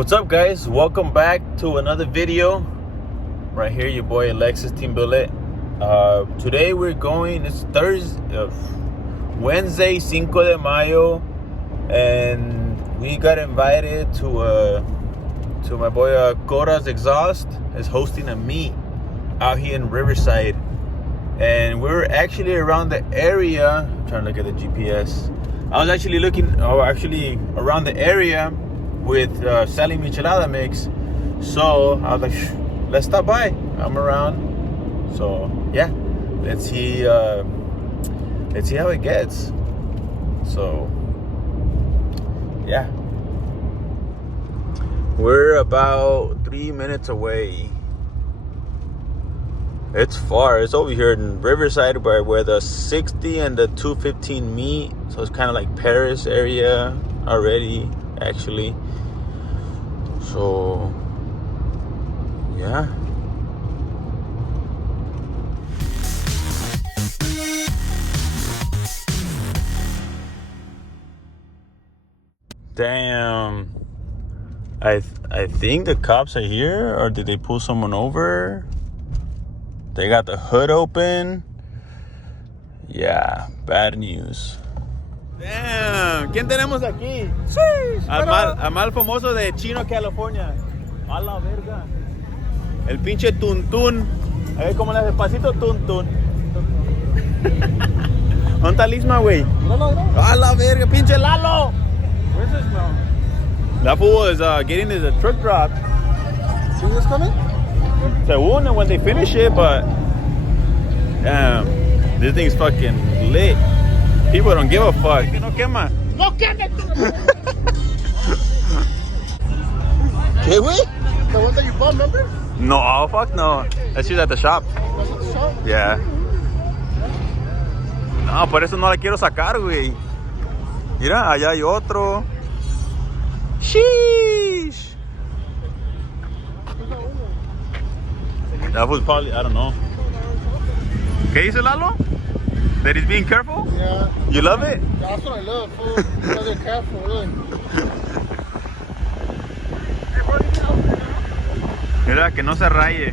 What's up, guys? Welcome back to another video. Right here, your boy Alexis Team Billet. Today we're going, it's Thursday, Wednesday, Cinco de Mayo, and we got invited to my boy CORA's Exhaust is hosting a meet out here in Riverside, and we're actually around the area. I'm trying to look at the GPS. I was actually around the area with selling michelada mix, so I was like, let's stop by. I'm around, so yeah, let's see how it gets. So yeah, we're about 3 minutes away. It's far. It's over here in Riverside where the 60 and the 215 meet, so it's kind of like Paris area already, actually. So yeah, damn. I think the cops are here, or did they pull someone over? They got the hood open. Yeah, bad news. Damn, ¿quién tenemos aquí? Sí, al mal famoso de Chino, California. A la verga. El pinche Tuntún. A ver cómo le hace pasito Tuntún. ¿Dónde está Lisma, güey? A la verga, pinche Lalo. Where's this now? That fool is getting his truck dropped. Is this coming? Según when they finish it, but damn, this thing's fucking lit. People don't give a fuck. Que no quema. No quema. ¿Qué, güey? The one that you bought, remember? No, fuck no. That's just at the shop. That's at the shop? Yeah. No, por eso no la quiero sacar, güey. Mira, allá hay otro. Sheesh. That was probably, I don't know. ¿Qué dice Lalo? That he's being careful? Yeah. You love it? That's what I love, fool. Because they're careful, really. Mira, que no se raye.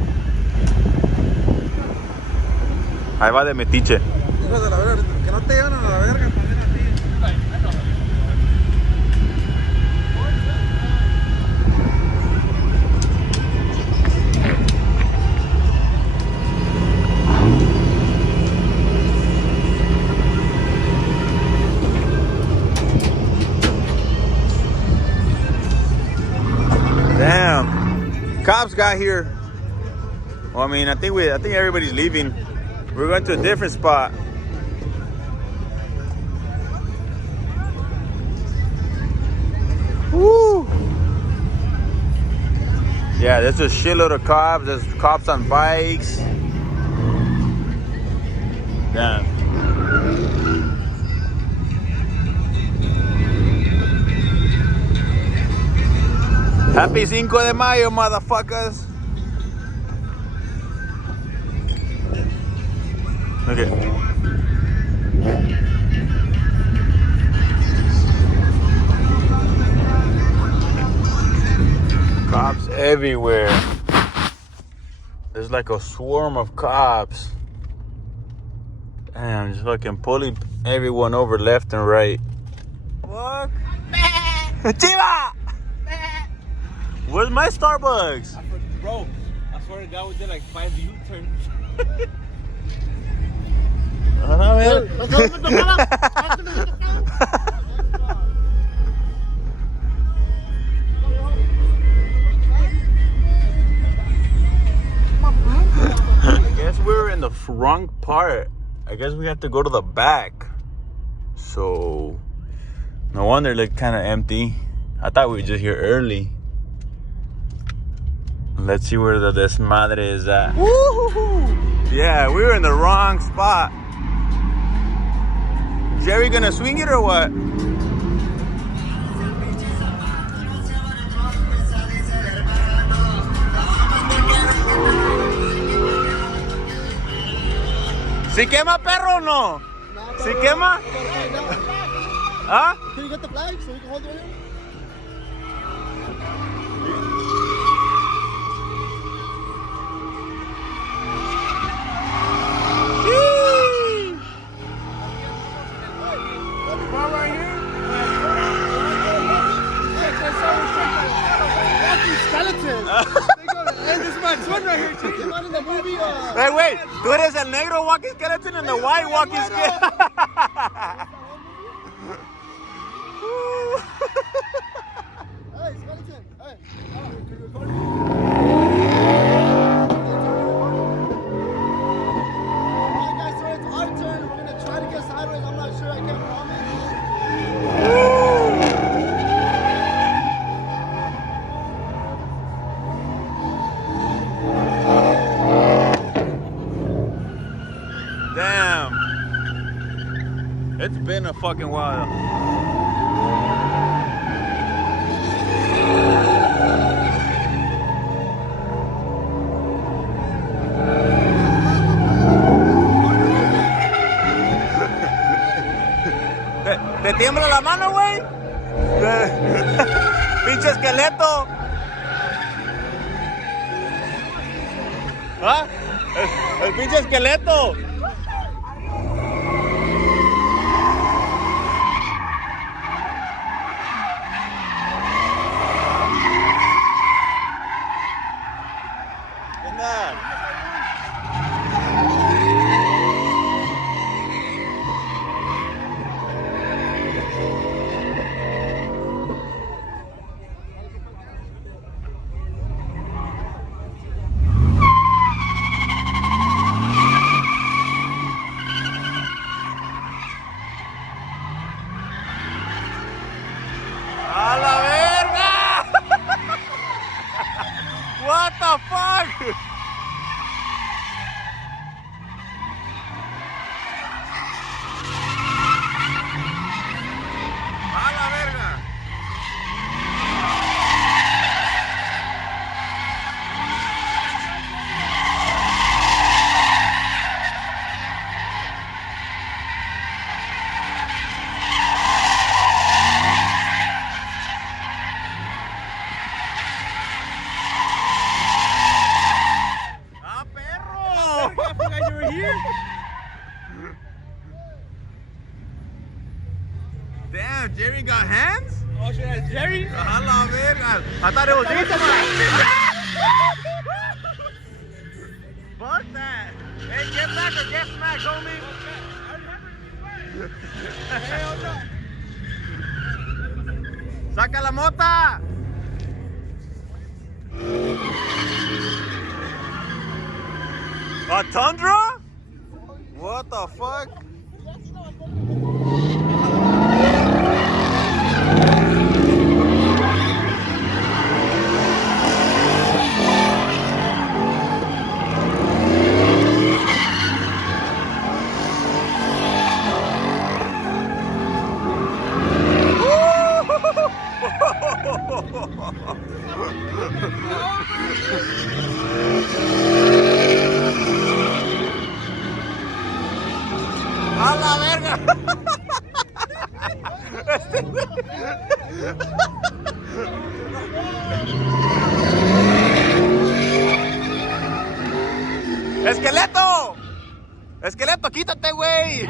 Ahí va de metiche. Hijos de la verga, que no te llevan a la verga también a ti. Damn, cops got here. Well, I mean, I think everybody's leaving. We're going to a different spot. Woo! Yeah, there's a shitload of cops. There's cops on bikes. Damn. Happy Cinco de Mayo, motherfuckers. Okay. Cops everywhere. There's like a swarm of cops. Damn, just fucking pulling everyone over left and right. What? Chiva! Where's my Starbucks? Bro, I swear to God, we did like 5 U-turns. I guess we're in the wrong part. I guess we have to go to the back. So, no wonder it looked kind of empty. I thought we were just here early. Let's see where the desmadre is at. Woo-hoo-hoo. Yeah, we were in the wrong spot. Jerry gonna swing it or what? ¿Si quema, perro, o no? ¿Si quema? ¿Ah? Can you get the flag so we can hold it right one in the movie. Hey, wait, tú eres el negro walking skeleton and the white walking skeleton. Hey, skeleton. Hey, can you record me? Alright, guys, so it's our turn. We're gonna try to get sideways. I'm not sure. I can't promise. Damn. It's been a fucking while. ¿Te tiembla la mano, güey? Pinche esqueleto. ¿Ah? El pinche esqueleto. ¡A la verga! What the fuck? ¡A la verga! Damn, Jerry got hands? Oh shit, that's Jerry? A la verga. I thought it was this one. Fuck that. Hey, get back or get smacked, homie. Saca la mota. A Tundra? What the fuck? ¡A la verga! ¡Esqueleto! ¡Esqueleto, quítate, güey!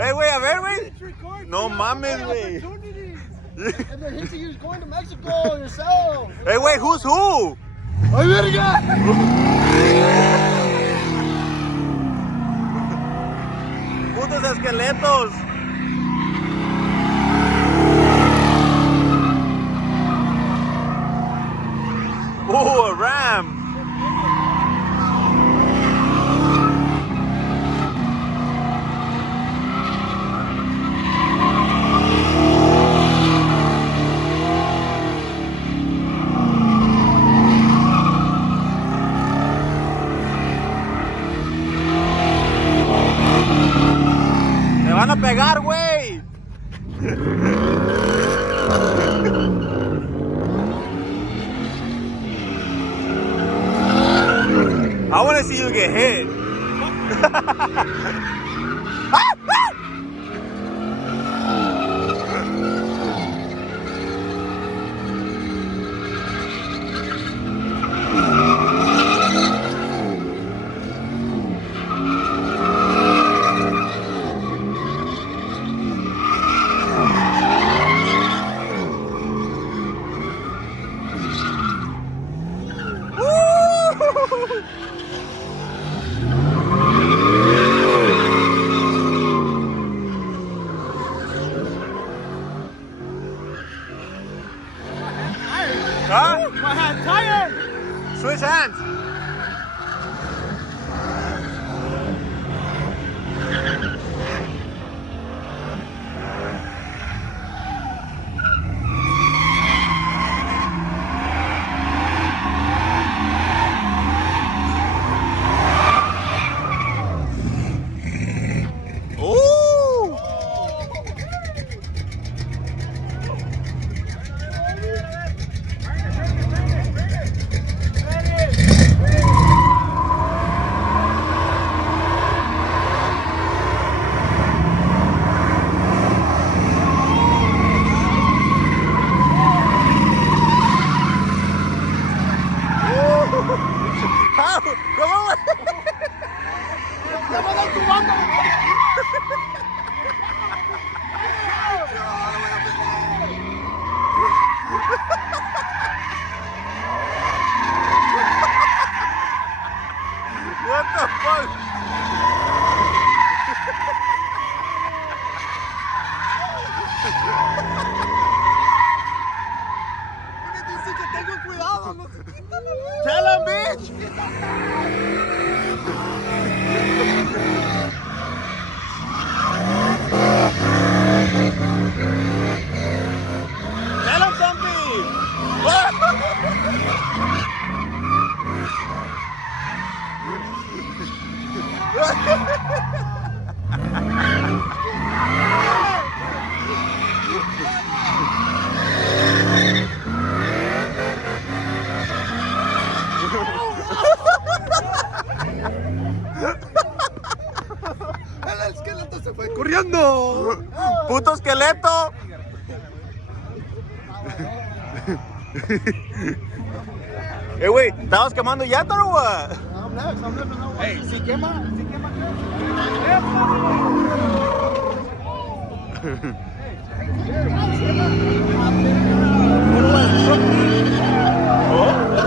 Hey, güey, a ver, güey. No mames, güey. And they're hitting you going to Mexico yourself. Hey, wait, who's who? ¡Ay, verga! Putos esqueletos. Oh, a ram. van a pegar, güey. I want to see you get hit. Huh? My hand tired. Switch hands. What the fuck? Dice que tengo cuidado, no se quitan la luz. Tell him, bitch. Tell him something. El esqueleto se fue corriendo. Puto esqueleto. Güey, ¿estabas quemando llanta o what? I'm left now. Hey, si quema,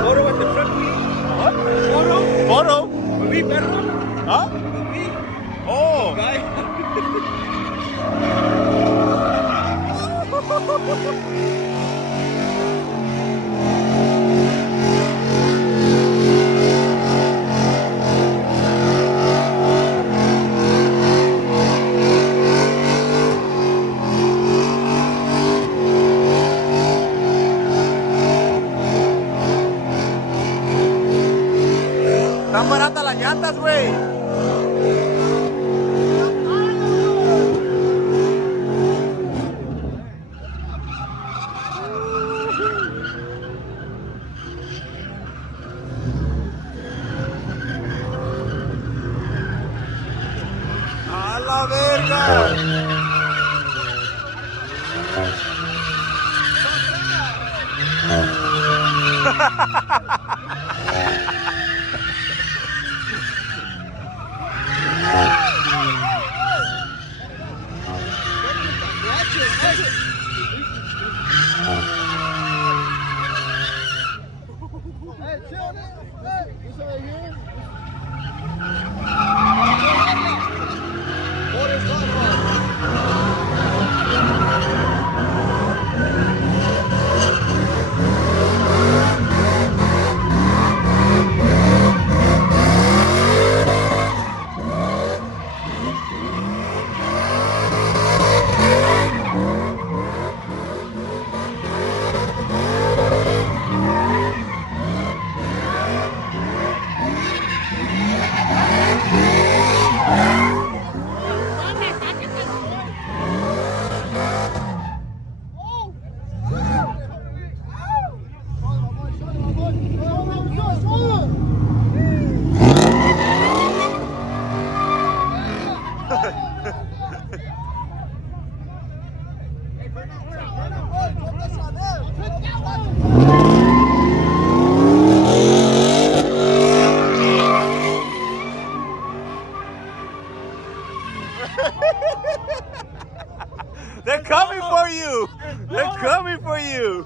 Photo with the truck wheel. What? Photo? Me, perro. Huh? Me. Oh. Guy. Están baratas las llantas, güey. ¡A la verga! Hey, chill. Hey, this over here. What is that? They're coming for you. They're coming for you.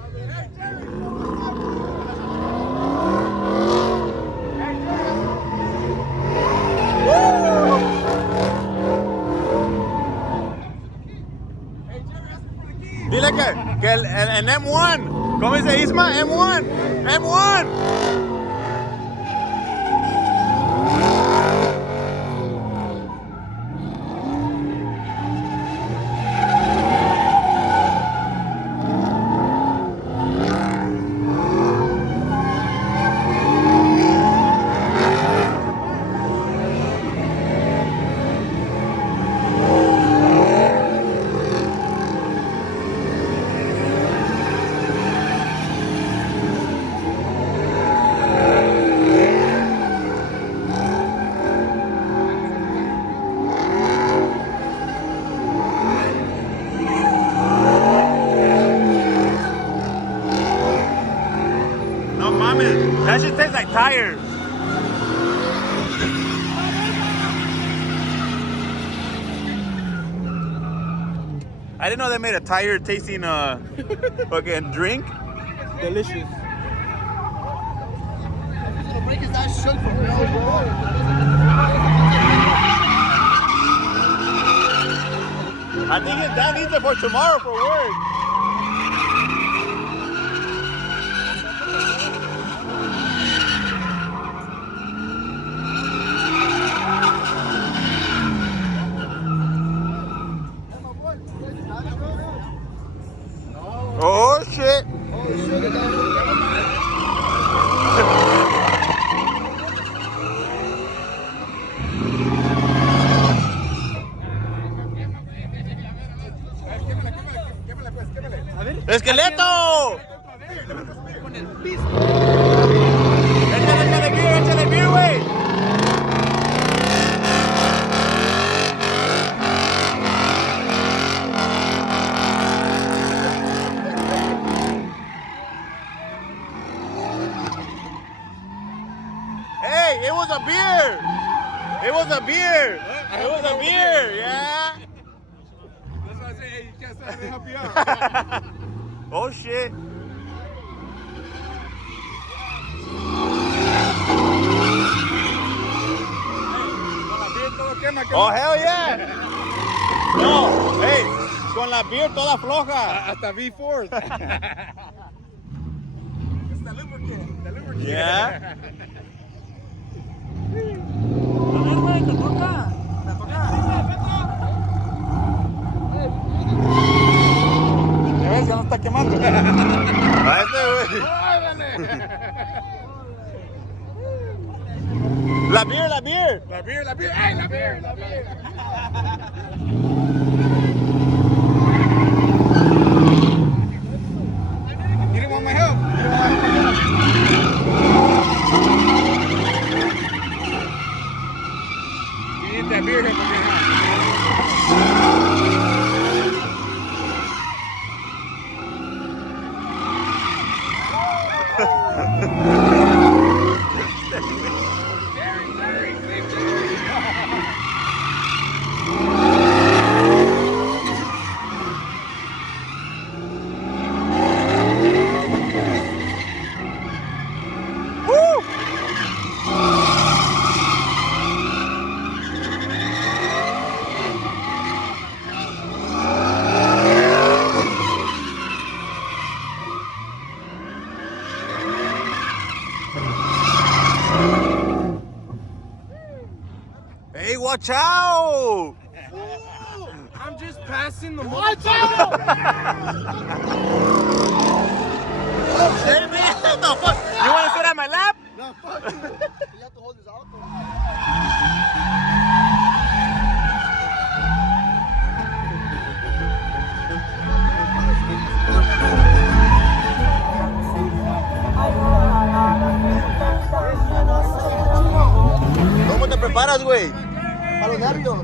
Dile que el M1. ¿Cómo dice Isma? M1. M1. No mames, that shit tastes like tires. I didn't know they made a tire tasting fucking drink. Delicious. Gonna break his ass shook from real, bro. I think his dad needs it for tomorrow for work. Oh shit! ¡Esqueleto! Échale beer, güey. Hey, it was a beer. It was a beer. It was a beer, yeah. That's why I say, hey, you can't stop me, help you out. Oh shit. Oh hell yeah. No, hey, con la beer toda floja. Hasta V4. It's the lubricant. The lubricant. Yeah. ¿Ya ves? Ya no está quemando. A este, güey. La beer, la beer. La beer, la beer. ¡Ay, la beer, la beer! You didn't want my help. You didn't want my help. You need that beer help again, Hey, watch out! I'm just passing the Watch out! Hey, man, what the fuck? You want to sit on my lap? No, fuck you. You have to hold this out. ¿Cómo te preparas, güey? A los nervios.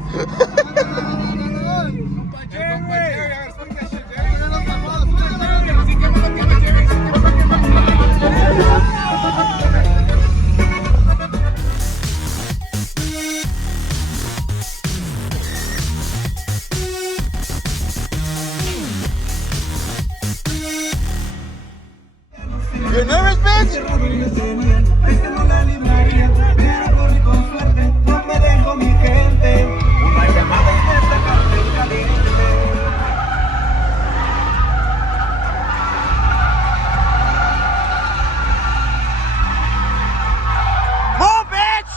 ellos tenían, es que no la libraría, pero corrí con suerte, no me dejo mi gente, una llamada y me sacaron en caliente. Move, bitch!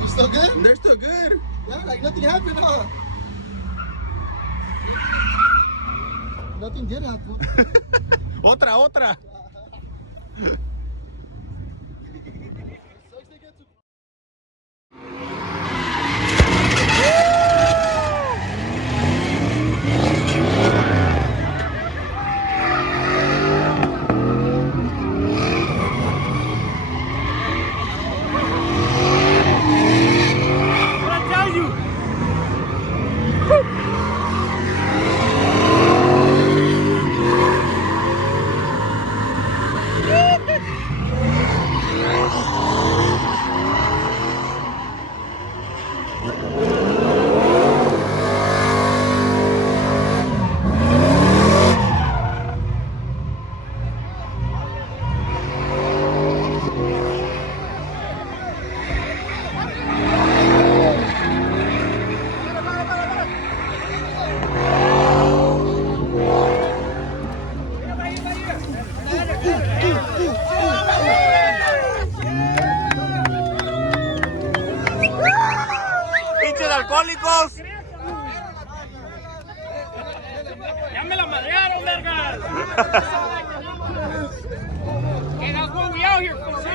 You still good? They're still good. Yeah, like nothing happened, huh? Nothing did happen. Otra. ¡Pinches alcohólicos! ¡Ya me la madrearon, vergas! Hey, that's what we out here for, see?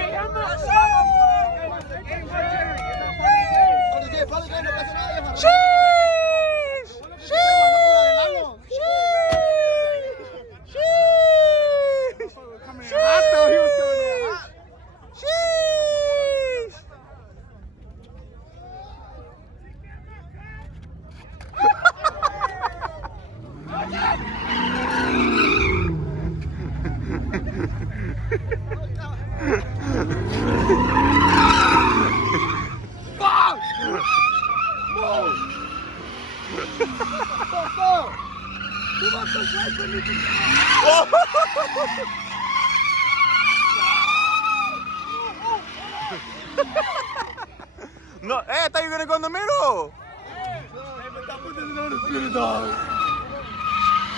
No, I thought you were gonna go in the middle.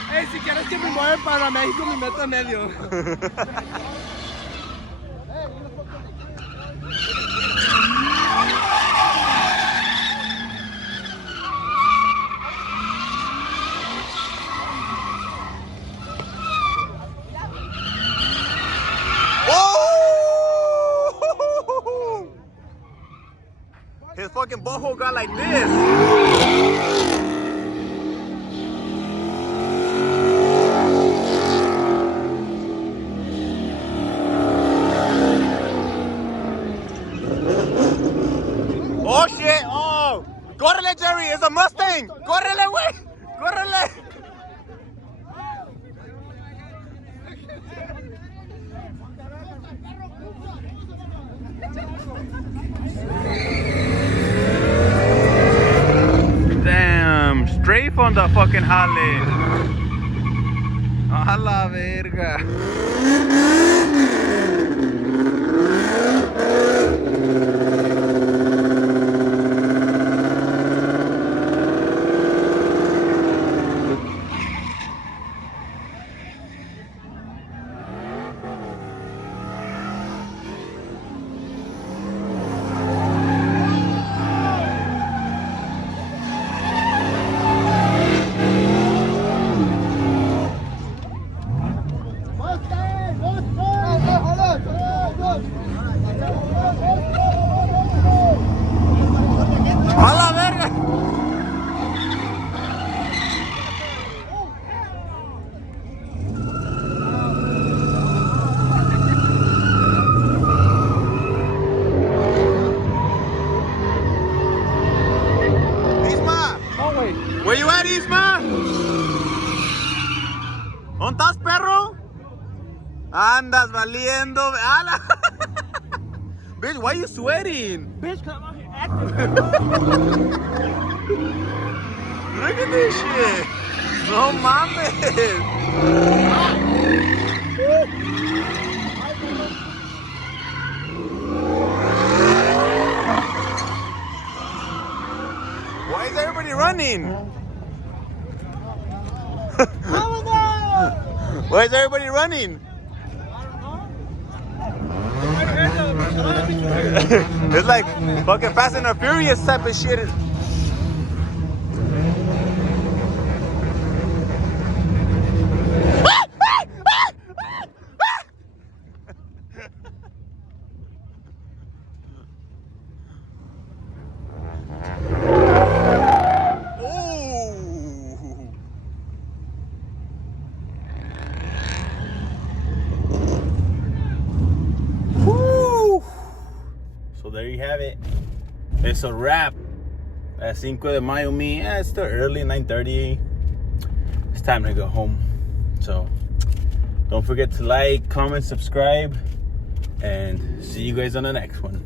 Hey, si quieres que me mueva para México, me meto en medio. Oh! His fucking butthole got like this. Oh shit! Oh! ¡Córrele, Jerry! ¡Es a Mustang! ¡Córrele, güey! ¡Córrele! Damn! Straight from the fucking Harley. A la verga. Mustang! Mustang! Where you at, Isma? ¿Dónde estás, perro? Andas valiendo. ¡Ala! Bitch, why are you sweating? Bitch, come out here acting. Look at this shit. No mames. Why is everybody running? Why is everybody running? It's like fucking Fast and the Furious type of shit. So there you have it. It's a wrap. At Cinco de Mayo me. Yeah, it's still early, 9:30. It's time to go home. So don't forget to like, comment, subscribe, and see you guys on the next one.